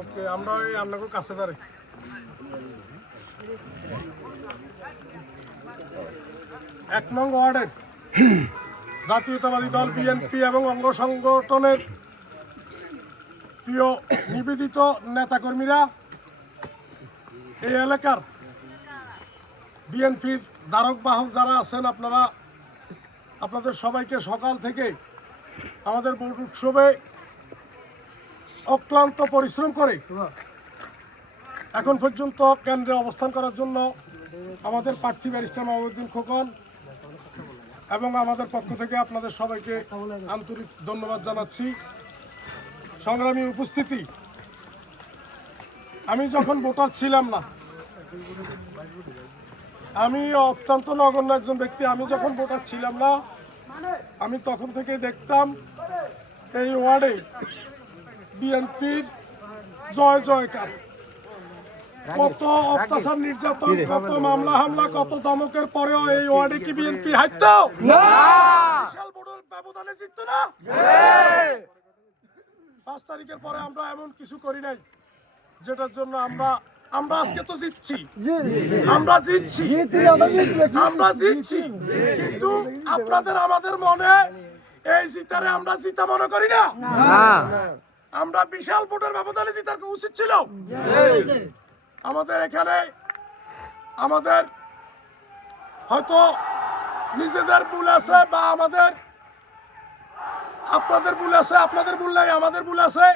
ওকে, আমরা ওই আপনাকে কাছে দাঁড়াই। এক নং ওয়ার্ডের জাতীয়তাবাদী দল বিএনপি এবং অঙ্গ সংগঠনের প্রিয় নিবেদিত নেতাকর্মীরা, এই এলাকার বিএনপির ধারক বাহক যারা আছেন, আপনাদের সবাইকে সকাল থেকে আমাদের ভোট উৎসবে অক্লান্ত পরিশ্রম করে এখন পর্যন্ত কেন্দ্রে অবস্থান করার জন্য আমাদের প্রার্থী ব্যারিস্টার মাহমুদুদ্দিন খোকন এবং আমাদের পক্ষ থেকে আপনাদের সবাইকে আন্তরিক ধন্যবাদ জানাচ্ছি। সংগ্রামী উপস্থিতি, আমি যখন ভোটার ছিলাম না, আমি অত্যন্ত নগণ্য একজন ব্যক্তি, আমি যখন ভোটার ছিলাম না, আমি তখন থেকে দেখতাম এই ওয়ার্ডে বিএনপির জয় জয়কার। কত অত্যাচার নির্যাতন, কত মামলা হামলা, কত ধমকের পরেও এই ওয়ার্ডে কি বিএনপি হারতো না? বিশাল ভোটের ব্যবধানে জিততো না? 5 তারিখের পরে আমরা এমন কিছু করি নাই যেটার জন্য আমরা আজকে তো জিতছি, আমরা জিতছি, কিন্তু আপনাদের আমাদের মনে এই জিতারে আমরা জিতা মনে করি না। আমরা বিশাল ভোটের ব্যবধানে জিতার উচিত ছিল। আমাদের এখানে আমাদের হয়তো নিজেদের ভুল আছে, বা আপনাদের ভুল আছে, আপনাদের ভুল নাই, আমাদের ভুল আছে।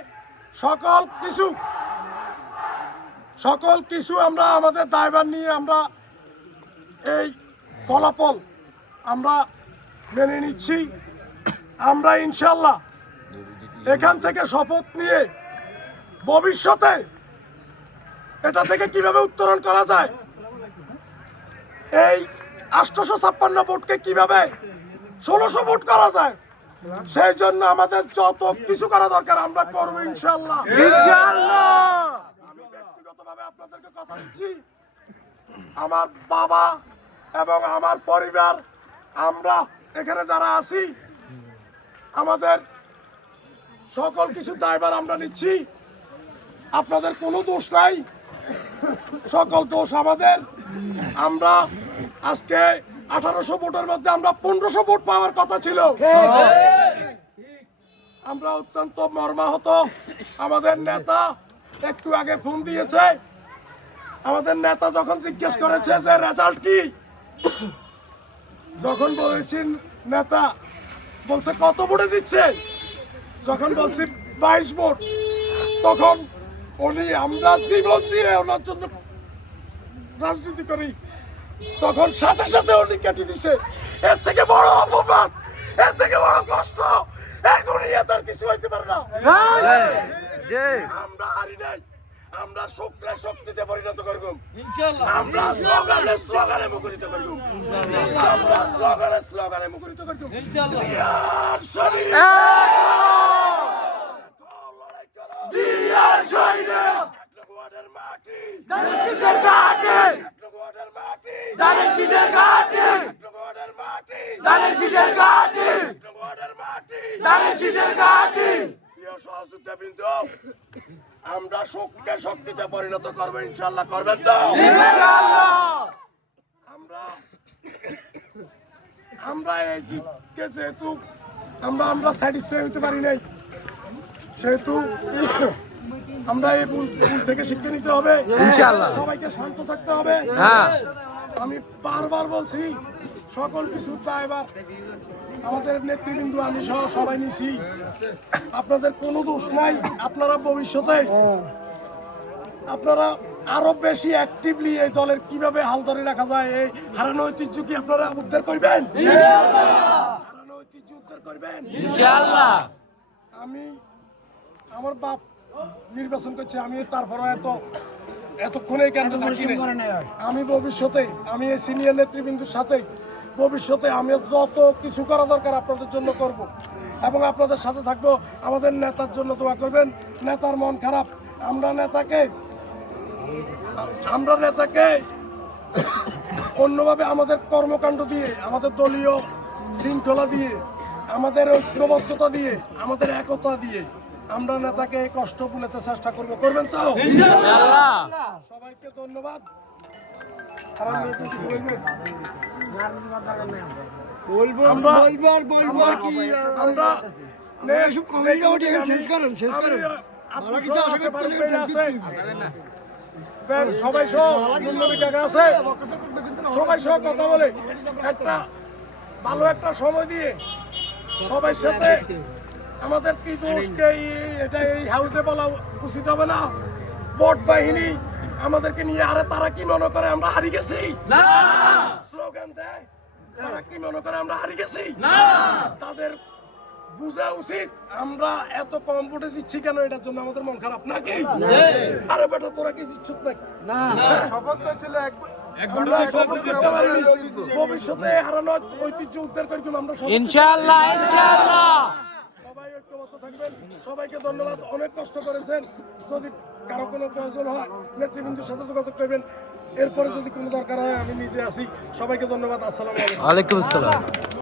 সকল কিছু আমরা আমাদের দায়ভার নিয়ে আমরা এই ফলাফল আমরা মেনে নিচ্ছি। আমরা ইনশাল্লাহ এখান থেকে শপথ নিয়ে ভবিষ্যতে এটা থেকে কিভাবে উত্তরণ করা যায়, এই 856 ভোটকে কিভাবে 1600 ভোট করা যায়, সেই জন্য আমাদের যত কিছু করা দরকার আমরা করবো ইনশাল্লাহ। আমি ব্যক্তিগতভাবে আপনাদেরকে কথা দিচ্ছি, আমার বাবা এবং আমার পরিবার, আমরা এখানে যারা আছি, আমাদের সকল কিছু দায়ভার আমরা নিচ্ছি। আপনাদের কোনো দোষ নাই, সকল দোষ আমাদের। আমরা আজকে 1800 ভোটের মধ্যে আমরা 1500 ভোট পাওয়ার কথা ছিল। আমরা অত্যন্ত মর্মাহত। আমাদের নেতা একটু আগে ফোন দিয়েছে, আমাদের নেতা যখন জিজ্ঞেস করেছে যে রেজাল্ট কি, যখন বলেছেন নেতা বলছে কত ভোটে জিতছে, যখন বলছি 22 ভোট, তখন উনি আমরা জীবন দিয়ে ওনার জন্য রাজনীতি করি, তখন সাথে সাথে উনি কেটে দিছে। এর থেকে বড় অপমান, এর থেকে বড় কষ্ট এই দুনিয়াতে আর কিছু হইতে পারে না। আমরা হারি নাই, আমরা শক্তিতে পরিণত করব ইনশাআল্লাহ। আমরা স্লোগানে মুখরিত করব ইনশাআল্লাহ। আমরা স্লোগানে মুখরিত করব ইনশাআল্লাহ। জিয়ার শহীদ ওয়ার্ডের মাটি, দানের ঘাটে, ওয়ার্ডের মাটি, দানের ঘাটে, ওয়ার্ডের মাটি, দানের ঘাটে, ওয়ার্ডের মাটি, দানের ঘাটে। প্রিয় সহযোদ্ধাবৃন্দ, আমরা শক্তিতে পরিণত করব ইনশাআল্লাহ। করবেন তো ইনশাআল্লাহ? আমরা এই জিতকে যেহেতু আমরা স্যাটিসফাই হতে পারি নাই, সেহেতু আমরা এই ভুল থেকে শিক্ষা নিতে হবে ইনশাআল্লাহ। সবাইকে শান্ত থাকতে হবে। আমি বারবার বলছি, সকল কিছু দায়ভার আমাদের নেতৃবৃন্দ, আমি সহ সবাই নিছি। আপনাদের কোনো দোষ নাই। আপনারা ভবিষ্যতে আপনারা আরো বেশি অ্যাক্টিভলি এই দলের কিভাবে হাল ধরে রাখা যায়, এই হারানো ঐতিহ্য কি আপনারা উদ্ধার করবেন হারানো ঐতিহ্য উদ্ধার করবেন ইনশাআল্লাহ। আমি আমার বাপ নির্বাচন করছে, আমি তারপরে এতক্ষণে কেন্দ্রে থাকি। আমি ভবিষ্যতে আমি এই সিনিয়র নেতৃবৃন্দের সাথে ভবিষ্যতে আমি যত কিছু করা দরকার আপনাদের জন্য করব এবং আপনাদের সাথে থাকবো। আমাদের নেতার জন্য দোয়া করবেন। নেতার মন খারাপ, আমরা নেতাকে অন্যভাবে আমাদের কর্মকাণ্ড দিয়ে, আমাদের দলীয় শৃঙ্খলা দিয়ে, আমাদের ঐক্যবদ্ধতা দিয়ে, আমাদের একতা দিয়ে আমরা নেতাকে এই কষ্ট ভুলাতে চেষ্টা করবো, করবেন তো? ইনশাআল্লাহ। সবাইকে ধন্যবাদ। আর আপনি একটু কিছু বলবেন? সবাই সহ কথা বলে একটা ভালো একটা সময় দিয়ে সবাই সাথে আমাদের কি দোষকে এটা এই হাউসে বলা উচিত হবে না। ভোট বাহিনী আমাদেরকে নিয়ে আরে তারা কি মনে করে আমরা হারিয়ে গেছি না, স্লোগান দেয় তারা কি মনে করে আমরা হারিয়ে গেছি না। তাদের বুঝা উচিত আমরা এত কম ভোটে জিতছি কেন, এটার জন্য আমাদের মন খারাপ নাকি? আরে বেটা তোরা কি জিতছিস নাকি? না, ভবিষ্যতে হারানো ঐতিহ্য উদ্ধার করি আমরা ইনশাআল্লাহ ইনশাআল্লাহ। সবাই ঐক্যবদ্ধ থাকবেন। সবাইকে ধন্যবাদ, অনেক কষ্ট করেছেন। যদি কারো কোনো প্রয়োজন হয় নেতৃবৃন্দের সাথে যোগাযোগ করবেন। এরপরে যদি কোনো দরকার হয় আমি নিজে আসি। সবাইকে ধন্যবাদ। আসসালামু আলাইকুম। ওয়ালাইকুম আসসালাম।